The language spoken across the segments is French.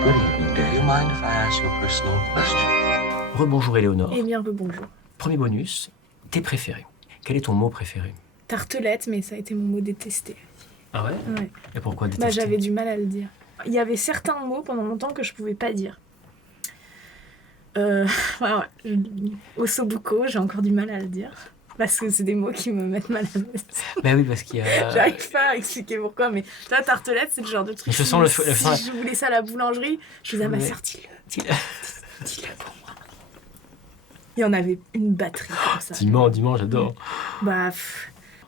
Good evening, Dave. Do you mind if I ask you a personal question? Rebonjour Éléonore. Eh bien, bonjour. Premier bonus, tes préférés. Quel est ton mot préféré? Tartelette, mais ça a été mon mot détesté. Ah ouais? Ouais. Et pourquoi détester? J'avais du mal à le dire. Il y avait certains mots pendant longtemps que je pouvais pas dire. Ossobuco, j'ai encore du mal à le dire. Parce que c'est des mots qui me mettent mal à l'aise. Ben oui, parce qu'il y a... J'arrive pas à expliquer pourquoi, mais toi, tartelette, c'est le genre de truc. Je sens le si je voulais ça à la boulangerie, je faisais à ma sœur, dis-le pour moi. Il y en avait une batterie comme ça. Dis-moi, j'adore.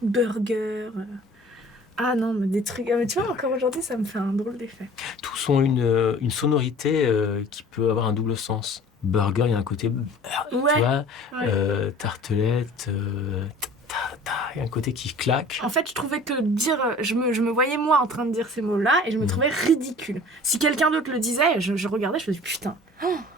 Burger. Ah non, mais des trucs. Tu vois, encore aujourd'hui, ça me fait un drôle d'effet. Tous ont une sonorité qui peut avoir un double sens. Burger, il y a un côté... tu vois, tartelette... il y a un côté qui claque. En fait, je trouvais que dire... Je me voyais moi en train de dire ces mots-là et je me trouvais ridicule. Si quelqu'un d'autre le disait, je regardais, je faisais putain.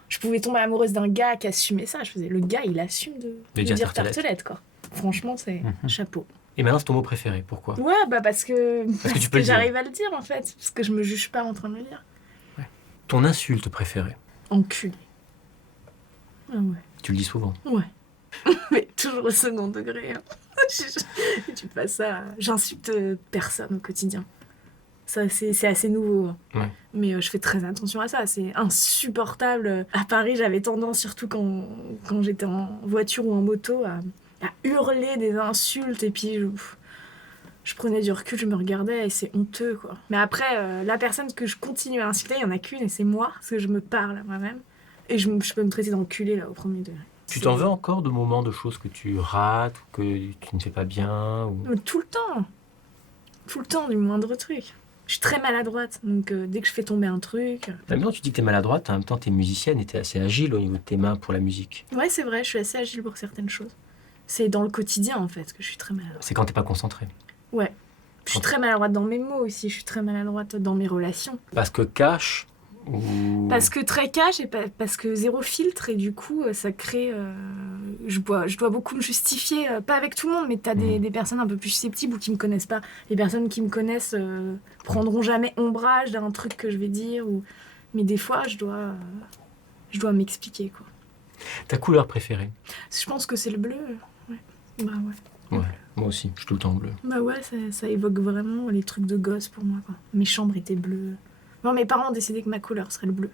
Je pouvais tomber amoureuse d'un gars qui assumait ça. Je faisais, le gars, il assume de dire tartelette, quoi. Franchement, c'est chapeau. Et maintenant, c'est ton mot préféré. Pourquoi? Ouais, parce que tu peux le dire. J'arrive à le dire, en fait. Parce que je me juge pas en train de le dire. Ouais. Ton insulte préférée? Enculé. Ah ouais. Tu le dis souvent? Ouais. Mais toujours au second degré. Hein. Tu passes ça. J'insulte personne au quotidien. Ça, c'est assez nouveau. Hein. Ouais. Mais je fais très attention à ça. C'est insupportable. À Paris, j'avais tendance, surtout quand j'étais en voiture ou en moto, à hurler des insultes. Et puis, je prenais du recul, je me regardais et c'est honteux, quoi. Mais après, la personne que je continue à insulter, il n'y en a qu'une et c'est moi. Parce que je me parle à moi-même. Et je peux me traiter d'enculé, là, au premier degré. Tu t'en veux encore de moments, de choses que tu rates ou que tu ne fais pas bien ou... Tout le temps. Tout le temps, du moindre truc. Je suis très maladroite, donc dès que je fais tomber un truc... Maintenant, tu dis que t'es maladroite, en même temps, t'es musicienne et t'es assez agile au niveau de tes mains pour la musique. Ouais, c'est vrai, je suis assez agile pour certaines choses. C'est dans le quotidien, en fait, que je suis très maladroite. C'est quand t'es pas concentré. Ouais. Je suis très maladroite dans mes mots aussi, je suis très maladroite dans mes relations. Parce que cash ou... Parce que très cash et parce que zéro filtre, et du coup, ça crée... je dois beaucoup me justifier, pas avec tout le monde, mais t'as des personnes un peu plus susceptibles ou qui me connaissent pas. Les personnes qui me connaissent prendront jamais ombrage d'un truc que je vais dire, mais des fois, je dois m'expliquer, quoi. Ta couleur préférée? Je pense que c'est le bleu. Ouais. Ouais. Ouais, moi aussi, je suis tout le temps bleu. Ça évoque vraiment les trucs de gosse pour moi, quoi. Mes chambres étaient bleues. Bon, mes parents ont décidé que ma couleur serait le bleu.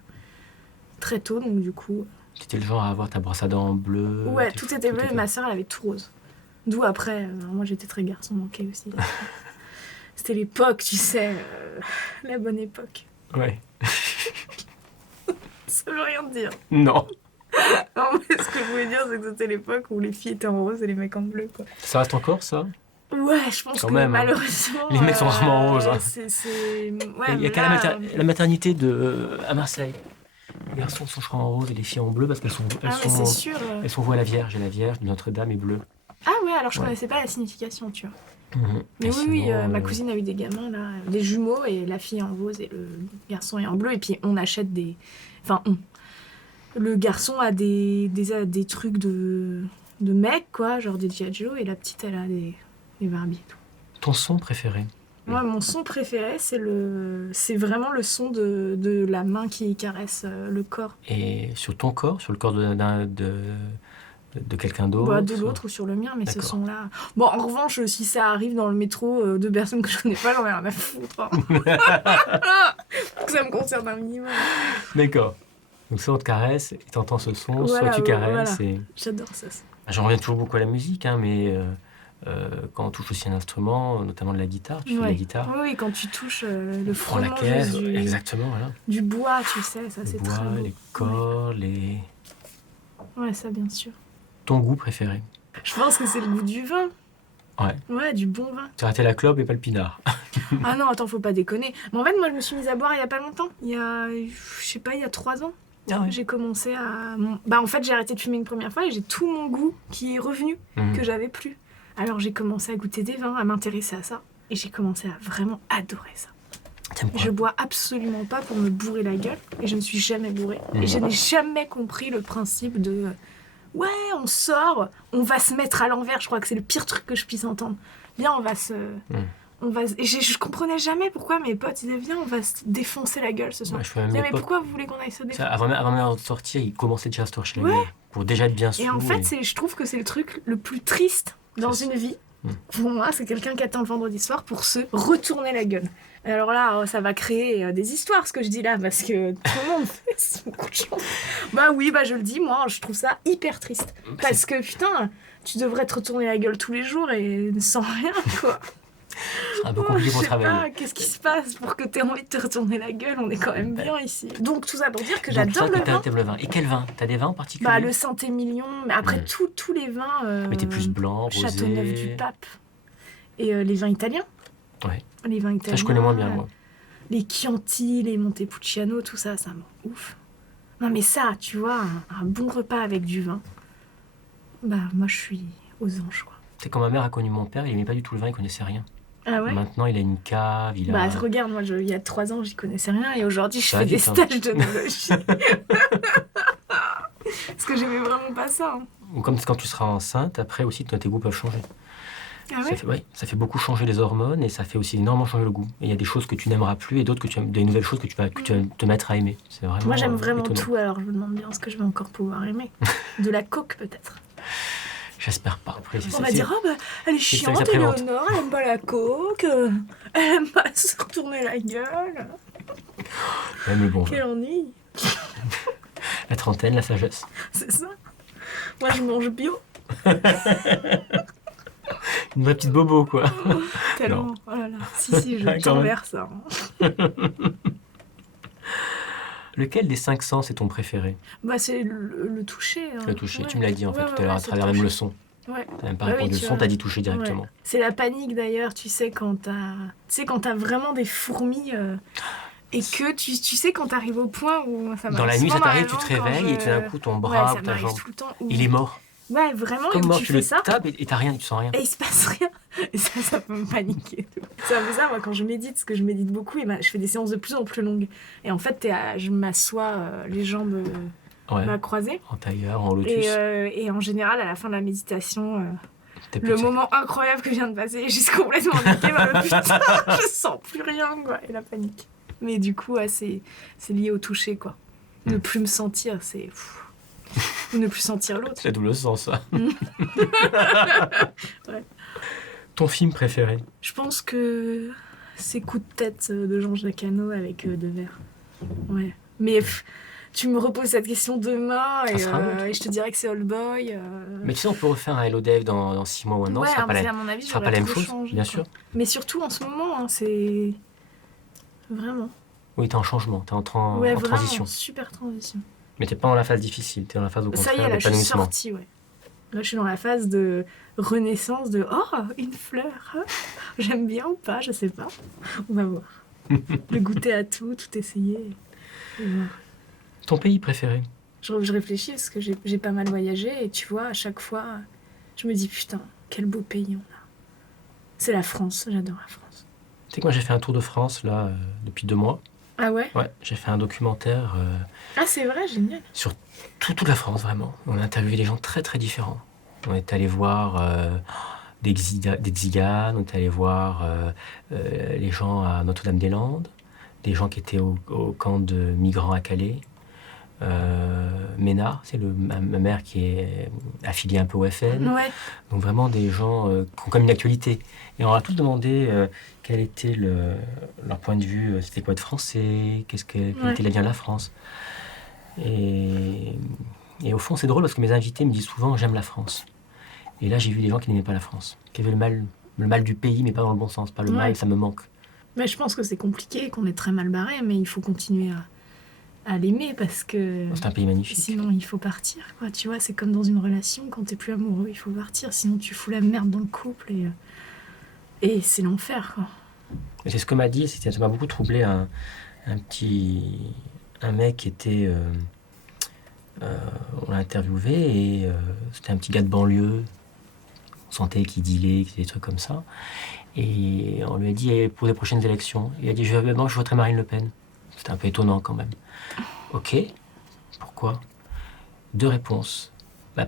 Très tôt, donc du coup... T'étais le genre à avoir ta brosse à dents bleue? Ouais, tout était bleu et ma sœur, elle avait tout rose. D'où après, moi j'étais très garçon manqué aussi. C'était l'époque, tu sais, la bonne époque. Ouais. Ça veut rien dire. Non. Non, mais ce que je voulais dire, c'est que c'était l'époque où les filles étaient en rose et les mecs en bleu, quoi. Ça reste encore, ça? Ouais, je pense quand que même, malheureusement... Les mecs sont rarement en rose. Hein. Ouais, il y a qu'à la maternité à Marseille. Les garçons sont, je crois, en rose et les filles en bleu parce qu'elles sont c'est sûr. Elles sont vouées à la Vierge. Et la Vierge de Notre-Dame est bleue. Ah ouais, alors je connaissais pas la signification, tu vois. Mais oui, ma cousine a eu des gamins, là, des jumeaux, et la fille est en rose et le garçon est en bleu. Et puis on achète des... Enfin, le garçon a des trucs de mecs, quoi, genre des G.I. Joe, et la petite, elle a des Barbie et tout. Ton son préféré? Moi, mon son préféré, c'est vraiment le son de la main qui caresse le corps. Et sur ton corps, sur le corps de quelqu'un d'autre? De l'autre ou sur le mien, mais ce son-là... Bon, en revanche, si ça arrive dans le métro de personnes que je connais pas, j'en ai rien à foutre. Hein. Ça me concerne un minimum. D'accord. Donc soit on te caresse et t'entends ce son, soit tu caresses. Voilà. Et... J'adore ça. J'en reviens toujours beaucoup à la musique, hein, mais quand on touche aussi un instrument, notamment de la guitare, tu fais de la guitare. Oui, quand tu touches le fromage la caisse, exactement, voilà. Du bois, tu sais, ça c'est très beau. Les corps, les... Ouais, ça bien sûr. Ton goût préféré? Je pense que c'est le goût du vin. Ouais. Ouais, du bon vin. Tu as raté la clope et pas le pinard. Ah non, attends, faut pas déconner. Mais en fait, moi, je me suis mise à boire il y a pas longtemps. Il y a 3 ans. Ah ouais. J'ai commencé à... en fait, j'ai arrêté de fumer une première fois et j'ai tout mon goût qui est revenu, que j'avais plus. Alors, j'ai commencé à goûter des vins, à m'intéresser à ça. Et j'ai commencé à vraiment adorer ça. Je bois absolument pas pour me bourrer la gueule. Et je ne suis jamais bourrée. Et je n'ai jamais compris le principe de... Ouais, on sort, on va se mettre à l'envers. Je crois que c'est le pire truc que je puisse entendre. Viens, Je comprenais jamais pourquoi mes potes ils disaient viens on va se défoncer la gueule ce soir. Moi, je fais même Je disais, mes mais potes. pourquoi vous voulez qu'on aille se défoncer? Avant même de sortir, ils commençaient déjà à se torcher la Ouais. gueule. Pour déjà être bien sous. Et en fait je trouve que c'est le truc le plus triste dans C'est une vie. Mm. Pour moi c'est quelqu'un qui attend le vendredi soir pour se retourner la gueule. Et alors là ça va créer des histoires ce que je dis là parce que tout le monde fait beaucoup de choses. Bah oui je le dis moi je trouve ça hyper triste. Parce que putain tu devrais te retourner la gueule tous les jours et sans rien quoi. C'est un peu compliqué pour Je sais travailler. pas, qu'est-ce qui se passe pour que t'aies envie de te retourner la gueule? On est quand même bien ici. Donc tout ça pour dire que Donc, j'adore ça, le vin. t'aimes le vin. Et quel vin? T'as des vins en particulier? Bah le Saint-Émilion, mais après Mm. tous les vins. Mais t'es plus blanc, rosé. Châteauneuf-du-Pape. Et les vins italiens. Ouais. Les vins italiens. Ça, je connais moins bien, moi. Les Chianti, les Montepulciano, tout ça, ça me ouf. Non mais ça, tu vois, un bon repas avec du vin. Bah moi je suis aux anges quoi. C'est quand ma mère a connu mon père, il aimait pas du tout le vin, il connaissait rien. Ah ouais? Maintenant, il a une cave, il a... Bah regarde, moi il y a 3 ans j'y connaissais rien et aujourd'hui je Ça fais va des vite, hein. stages d'œnologie. Parce que j'aimais vraiment pas ça. Hein. Ou comme quand tu seras enceinte, après aussi, tes goûts peuvent changer. Ah ouais? Ça fait beaucoup changer les hormones et ça fait aussi énormément changer le goût. Et il y a des choses que tu n'aimeras plus et d'autres que tu aimes, des nouvelles choses que tu vas te mettre à aimer. C'est vraiment Moi j'aime vraiment étonnant. tout, alors je me demande bien ce que je vais encore pouvoir aimer. De la coke peut-être. J'espère pas. Après, On va dire, oh bah elle est ça chiante, prévente. Éléonore, elle aime pas la coke, elle aime pas se retourner la gueule. Même le bon vin. Quel ennui, La trentaine, la sagesse. c'est ça. Moi je mange bio, Une vraie petite bobo, quoi. tellement. Oh là là, si, Quand j'en même. verre ça. Hein. Lequel des 5 sens est ton préféré? Bah c'est le toucher. Hein. Le toucher. Ouais. Tu me l'as dit en fait Ouais, tout à l'heure à c'est travers le même le toucher. son. Ouais. T'as même pas Bah répondu oui, le tu son, vois. t'as dit toucher directement. Ouais. C'est la panique d'ailleurs, tu sais, quand t'as vraiment des fourmis et que tu sais quand t'arrives au point où ça Dans la m'arrive nuit, ça souvent t'arrive, dans tu te la jambe réveilles et quand tout d'un coup, ton Ouais, bras ça ou ta m'arrive jambe, tout le temps. où- il est mort. Ouais, vraiment, Comme et où mort, tu tu fais le ça tapes et t'as rien, tu sens rien. et il se passe rien. Et ça peut me paniquer. C'est un peu ça, moi, quand je médite, parce que je médite beaucoup et je fais des séances de plus en plus longues. Et en fait, je m'assois les jambes Ouais. croisées. En tailleur, en lotus. Et en général, à la fin de la méditation, t'es plus le sec. moment incroyable que je viens de passer, je suis complètement niquée. Putain, je sens plus rien, quoi. Et la panique. Mais du coup, ouais, c'est lié au toucher, quoi. Ne plus me sentir, c'est... pff. Ou ne plus sentir l'autre. C'est double sens, ça. Ouais. Ton film préféré? Je pense que c'est Coup de tête de Jean Jacquano avec Devers. Ouais. Mais tu me reposes cette question demain et, sera un autre. et je te dirais que c'est Old Boy. Mais tu sais, on peut refaire un Hello Dave dans 6 mois ou un an, ouais, ce sera pas mais la, à mon avis, ce sera pas j'aurais la même trop chose, changé, bien quoi. sûr. Mais surtout en ce moment, hein, c'est... Vraiment. Oui, t'es en changement, t'es en Ouais, vraiment, transition. super transition. Mais t'es pas dans la phase difficile, t'es dans la phase au Ça y contraire est, là, je suis d'épanouissement. sortie, ouais. Là, je suis dans la phase de renaissance de « Oh, une fleur hein. J'aime bien ou pas, je sais pas. On va voir. De goûter à tout essayer. Et voir. Ton pays préféré? Je réfléchis parce que j'ai pas mal voyagé et tu vois, à chaque fois, je me dis « Putain, quel beau pays on a. » C'est la France, j'adore la France. Tu sais que moi j'ai fait un tour de France là depuis 2 mois. Ah ouais? Ouais, j'ai fait un documentaire Ah c'est vrai, génial. sur toute la France vraiment. On a interviewé des gens très très différents. On est allé voir des tziganes, on est allé voir les gens à Notre-Dame-des-Landes, des gens qui étaient au camp de migrants à Calais. Ménard, c'est ma mère qui est affiliée un peu au FN. Ouais. Donc vraiment des gens qui ont comme une actualité. Et on leur a tous demandé quel était leur point de vue, c'était quoi être français, quel était l'avenir de la France. Et au fond, c'est drôle parce que mes invités me disent souvent j'aime la France. Et là, j'ai vu des gens qui n'aimaient pas la France, qui avaient le mal du pays, mais pas dans le bon sens, pas le mal, ça me manque. Mais je pense que c'est compliqué, qu'on est très mal barré, mais il faut continuer à l'aimer parce que C'est un pays magnifique. sinon il faut partir, quoi. Tu vois, c'est comme dans une relation, quand t'es plus amoureux, il faut partir, sinon tu fous la merde dans le couple et c'est l'enfer, quoi. Et c'est ce que m'a dit, ça m'a beaucoup troublé un mec qui était... on l'a interviewé et c'était un petit gars de banlieue. On sentait qu'il dealait, qu'il faisait des trucs comme ça. Et on lui a dit pour les prochaines élections, il a dit moi je voterai Marine Le Pen. C'était un peu étonnant quand même. Ok, pourquoi? 2 réponses.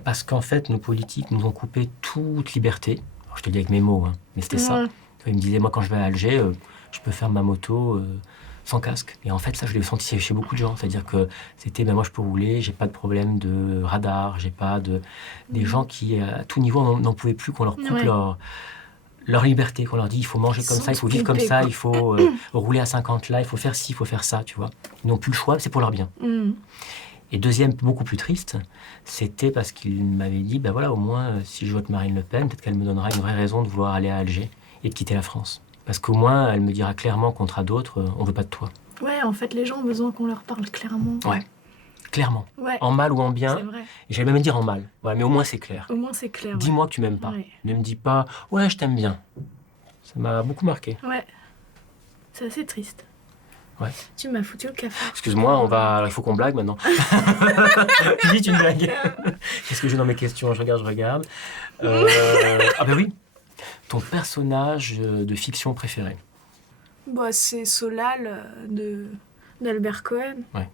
Parce qu'en fait, nos politiques nous ont coupé toute liberté. Alors, je te le dis avec mes mots, hein, mais c'était ça. Il me disait, moi, quand je vais à Alger, je peux faire ma moto sans casque. Et en fait, ça, je l'ai senti chez beaucoup de gens. C'est-à-dire que c'était, moi, je peux rouler, j'ai pas de problème de radar, j'ai pas de... Des gens qui, à tout niveau, n'en pouvaient plus, qu'on leur coupe Ouais. leur liberté, qu'on leur dit, il faut manger comme Sans ça, il faut te vivre comme couper, ça, quoi. il faut rouler à 50 là, il faut faire ci, il faut faire ça, tu vois. Ils n'ont plus le choix, c'est pour leur bien. Et deuxième, beaucoup plus triste, c'était parce qu'il m'avait dit, ben voilà, au moins, si je vote Marine Le Pen, peut-être qu'elle me donnera une vraie raison de vouloir aller à Alger et de quitter la France. Parce qu'au moins, elle me dira clairement, contre d'autres, on veut pas de toi. Ouais, en fait, les gens ont besoin qu'on leur parle clairement. Ouais, clairement. Ouais, En mal ou en c'est bien, vrai. et j'allais même dire en mal. Ouais, mais au moins c'est clair. Au moins, c'est clair. Dis-moi que tu m'aimes pas. Ouais. Ne me dis pas, ouais, je t'aime bien. Ça m'a beaucoup marqué. Ouais. C'est assez triste. Ouais. Tu m'as foutu au café. Excuse-moi, il faut qu'on blague maintenant. Vite une blague. Qu'est-ce que j'ai dans mes questions? Je regarde. Ah ben oui. Ton personnage de fiction préféré? Bah, c'est Solal d'Albert Cohen. Ouais.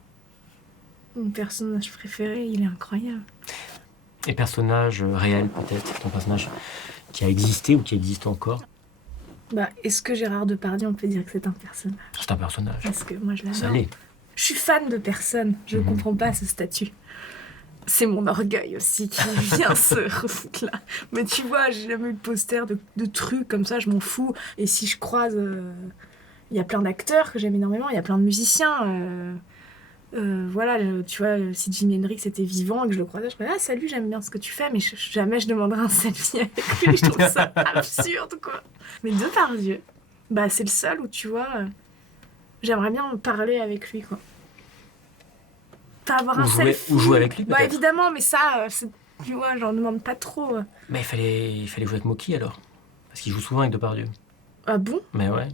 Mon personnage préféré, il est incroyable. Et personnage réel peut-être? Ton personnage qui a existé ou qui existe encore? Bah, est-ce que Gérard Depardieu, on peut dire que c'est un personnage? C'est un personnage. Parce que moi, je Ça l'adore. l'est. Je suis fan de personne. Je comprends pas ce statut. C'est mon orgueil aussi qui vient se refoutre là. Mais tu vois, j'ai jamais eu de poster de trucs comme ça, je m'en fous. Et si je croise... Il y a plein d'acteurs que j'aime énormément, il y a plein de musiciens. Voilà, tu vois, si Jimi Hendrix était vivant et que je le croisais, je me disais, ah salut, j'aime bien ce que tu fais, mais jamais je demanderais un selfie avec lui, je trouve ça absurde, quoi. Mais Depardieu, bah c'est le seul où, tu vois, j'aimerais bien parler avec lui, quoi. Pas avoir un selfie. Ou jouer avec lui Bah peut-être. évidemment, mais ça, tu vois, j'en demande pas trop. Mais il fallait jouer avec Moki alors. Parce qu'il joue souvent avec Depardieu. Ah bon? Mais ouais.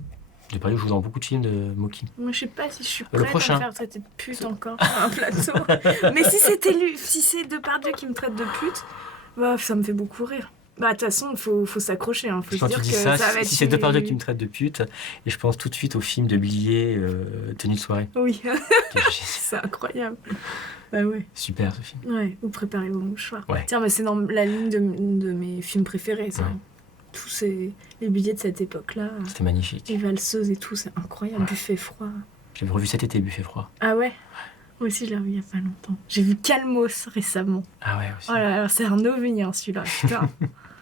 Depardieu joue dans beaucoup de films de Moki. Moi, je sais pas si je suis Le prête prochain. à me faire traiter de pute encore sur un plateau. Mais si c'était lui, si c'est Depardieu qui me traite de pute, bah, ça me fait beaucoup rire. Bah, de toute façon, il faut s'accrocher. Hein. Faut Quand se tu dire dis que ça, va être... si c'est Depardieu qui me traite de pute, et je pense tout de suite au film de Blier, Tenue de soirée. Oui, Qui est génial. c'est incroyable. Bah ouais. Super ce film. Ouais, ou préparez vos mouchoirs. Ouais. Tiens, mais c'est dans la ligne de mes films préférés, ça. Ouais. Tous les billets de cette époque-là. C'était magnifique. Les valseuses et tout, c'est incroyable. Ouais. Buffet froid. J'ai revu cet été, Buffet froid. Ah ouais? Moi aussi, je l'ai revu il y a pas longtemps. J'ai vu Calmos récemment. Ah ouais aussi. Oh là là, c'est un ovni, hein, celui-là, putain.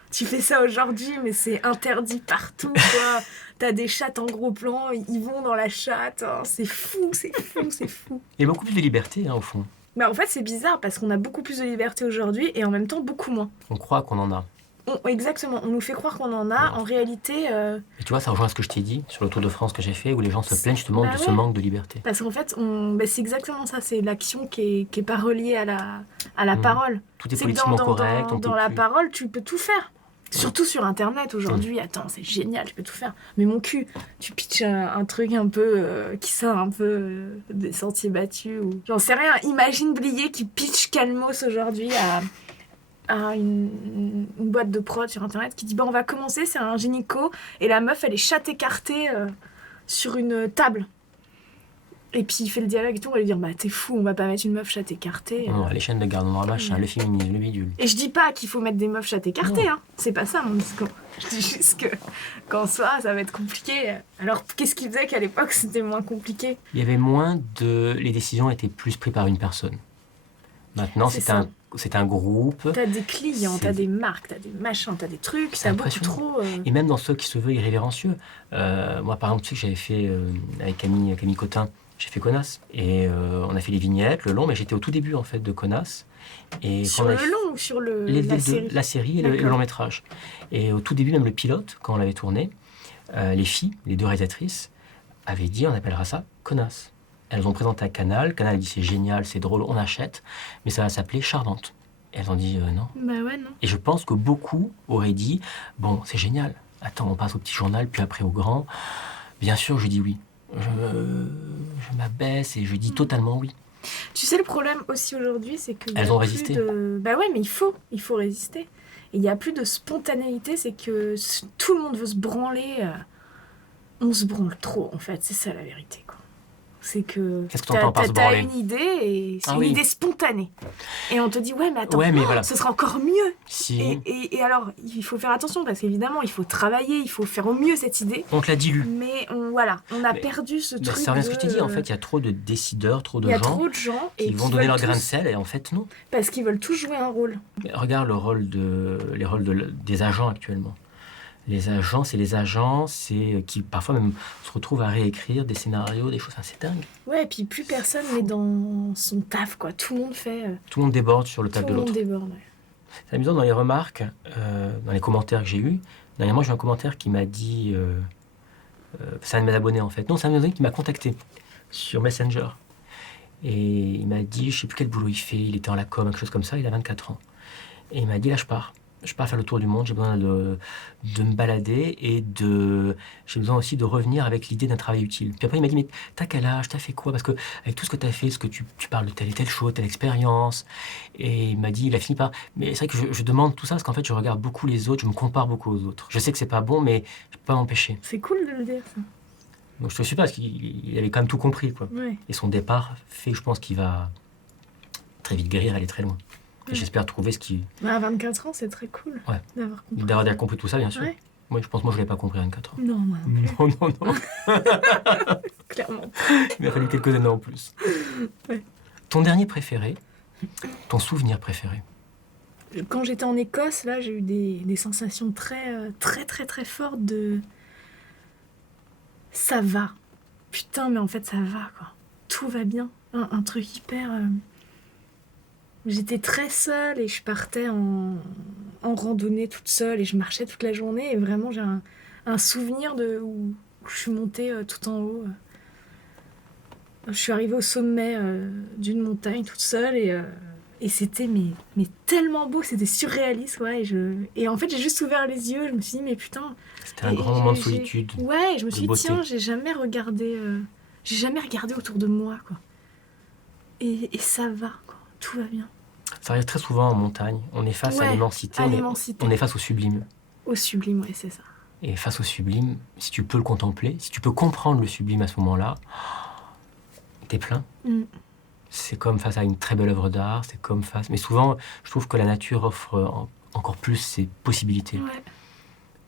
Tu fais ça aujourd'hui, mais c'est interdit partout, quoi. T'as des chattes en gros plan, ils vont dans la chatte. Hein. C'est fou, c'est fou, c'est fou. Il y a beaucoup plus de liberté, hein, au fond. Mais en fait, c'est bizarre parce qu'on a beaucoup plus de liberté aujourd'hui et en même temps beaucoup moins. On croit qu'on en a. Exactement, on nous fait croire qu'on en a. Ouais. En réalité, Et tu vois, ça rejoint ce que je t'ai dit sur le Tour de France que j'ai fait, où les gens se plaignent justement Bah de ce ouais. manque de liberté. parce qu'en fait, c'est exactement ça. C'est l'action qui est pas reliée à la parole. Tout est C'est que politiquement correct. on peut dans la plus- parole, tu peux tout faire. Surtout sur Internet aujourd'hui, attends, c'est génial, tu peux tout faire. Mais mon cul, tu pitches un truc un peu qui sort un peu des sentiers battus ou j'en sais rien. Imagine Blier qui pitch Calmos aujourd'hui à une boîte de prod sur Internet qui dit bah on va commencer, c'est un gynéco et la meuf elle est chatte écartée sur une table. Et puis il fait le dialogue et tout, on va lui dire bah t'es fou, on va pas mettre une meuf chatte écartée. Non, les chaînes de garde, on machin, le féminisme, le bidule. Et je dis pas qu'il faut mettre des meufs chatte écartées, hein. C'est pas ça mon discours. Je dis juste que qu'en soi ça va être compliqué. Alors qu'est-ce qui faisait qu'à l'époque c'était moins compliqué? Il y avait moins de... Les décisions étaient plus prises par une personne. Maintenant, C'est c'est un groupe. T'as des clients, C'est- t'as des marques, t'as des machins, t'as des trucs, C'est t'as beaucoup impressionnant. trop... Et même dans ceux qui se veulent irrévérencieux. Moi, par exemple, tu sais que j'avais fait avec Camille Cotin, j'ai fait Connasse. Et on a fait les vignettes, le long, mais j'étais au tout début en fait de Connasse. Et Sur quand on le a fait- long ou sur les la deux, série? la série et le D'accord. long métrage. Et au tout début, même le pilote, quand on l'avait tourné, les filles, les deux réalisatrices, avaient dit on appellera ça Connasse. Elles ont présenté à Canal. Canal a dit c'est génial, c'est drôle, on achète, mais ça va s'appeler Charmante. Et elles ont dit non. Bah ouais, non. Et je pense que beaucoup auraient dit bon, c'est génial. Attends, on passe au petit journal, puis après au grand. Bien sûr, je dis oui. Je m'abaisse et je dis totalement oui. Tu sais, le problème aussi aujourd'hui, c'est que... Elles ont résisté. Bah ouais, mais il faut résister. Et il n'y a plus de spontanéité, c'est que tout le monde veut se branler. On se branle trop, en fait, c'est ça la vérité, quoi. C'est que Qu'est-ce que t'entends par se t'as branler? une idée et c'est Ah une oui. idée spontanée. Et on te dit, ouais, mais attends, Ouais, mais voilà. ce sera encore mieux. Si Et alors, il faut faire attention parce qu'évidemment, il faut travailler, il faut faire au mieux cette idée. on te la dilue. Mais voilà, on a Mais- perdu ce Mais truc. ça revient à ce que je t'ai dit. En de- fait, il y a trop de décideurs, trop de il y a gens trop de gens et qui vont donner veulent leur grain de tous- sel et en fait, non. parce qu'ils veulent tous jouer un rôle. Mais regarde les rôles des agents actuellement. Les agents, c'est qui parfois même se retrouvent à réécrire des scénarios, des choses. Enfin, c'est dingue. Ouais, et puis plus personne n'est dans son taf, quoi. Tout le monde fait. Tout le monde déborde sur le Tout table de le monde l'autre. déborde. Ouais. C'est amusant dans les remarques, dans les commentaires que j'ai eus. Dernièrement, j'ai eu un commentaire qui m'a dit. C'est un de mes abonnés en fait. Non, c'est un de mes abonnés qui m'a contacté sur Messenger. Et il m'a dit, je sais plus quel boulot il fait, il était en la com, quelque chose comme ça, il a 24 ans. Et il m'a dit, là je pars. Je pars faire le tour du monde, j'ai besoin de me balader et j'ai besoin aussi de revenir avec l'idée d'un travail utile. Puis après il m'a dit, mais t'as quel âge, t'as fait quoi? Parce que avec tout ce que t'as fait, ce que tu parles de telle et telle chose, telle expérience. Et il m'a dit, il a fini par, mais c'est vrai que je demande tout ça parce qu'en fait je regarde beaucoup les autres, je me compare beaucoup aux autres. Je sais que c'est pas bon, mais je peux pas m'empêcher. C'est cool de le dire, ça. Donc je te suis pas parce qu'il avait quand même tout compris, quoi. Ouais. Et son départ fait, je pense qu'il va très vite guérir, aller très loin. Et Ouais. j'espère trouver ce qui... Bah, à 24 ans, c'est très cool Ouais. d'avoir compris. D'avoir déjà compris tout ça, bien sûr. Ouais. Moi, je pense que moi, je l'ai pas compris à 24 ans. Non, moi, Non, non, non. clairement. Il m'a fallu quelques années en plus. Ouais. Ton dernier préféré, ton souvenir préféré. Quand j'étais en Écosse, là, j'ai eu des sensations très fortes de... Ça va. Putain, mais en fait, ça va, quoi. Tout va bien. Un truc hyper... J'étais très seule et je partais en randonnée toute seule et je marchais toute la journée. Et vraiment, j'ai un souvenir où je suis montée tout en haut. Je suis arrivée au sommet d'une montagne toute seule et c'était mais tellement beau, c'était surréaliste, ouais. Et en fait, j'ai juste ouvert les yeux, je me suis dit, mais putain... C'était un Et grand moment de j'ai- solitude. Ouais, je me suis dit, beauté. tiens, j'ai jamais regardé autour de moi, quoi. Et ça va, quoi. Tout va bien. Ça arrive très souvent en montagne. On est face à Ouais, l'immensité, à mais l'immensité. on est face au sublime. Au sublime, ouais, c'est ça. Et face au sublime, si tu peux le contempler, si tu peux comprendre le sublime à ce moment-là, t'es plein. Mm. C'est comme face à une très belle œuvre d'art, c'est comme face... Mais souvent, je trouve que la nature offre encore plus ses possibilités. Ouais.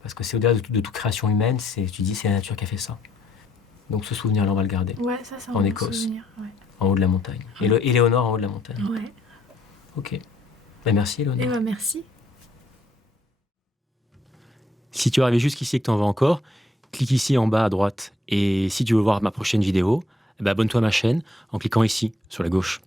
Parce que c'est au-delà de toute création humaine, tu dis c'est la nature qui a fait ça. Donc ce souvenir-là, on va le garder, Ouais, ça, c'est un En bon Écosse. souvenir. Ouais. en haut de la montagne. Et Éléonore en haut de la montagne. Ouais. Ok. Ben, merci Et Éléonore. bah, merci. Si tu es arrivé jusqu'ici et que tu en veux encore, clique ici en bas à droite. Et si tu veux voir ma prochaine vidéo, abonne-toi à ma chaîne en cliquant ici, sur la gauche.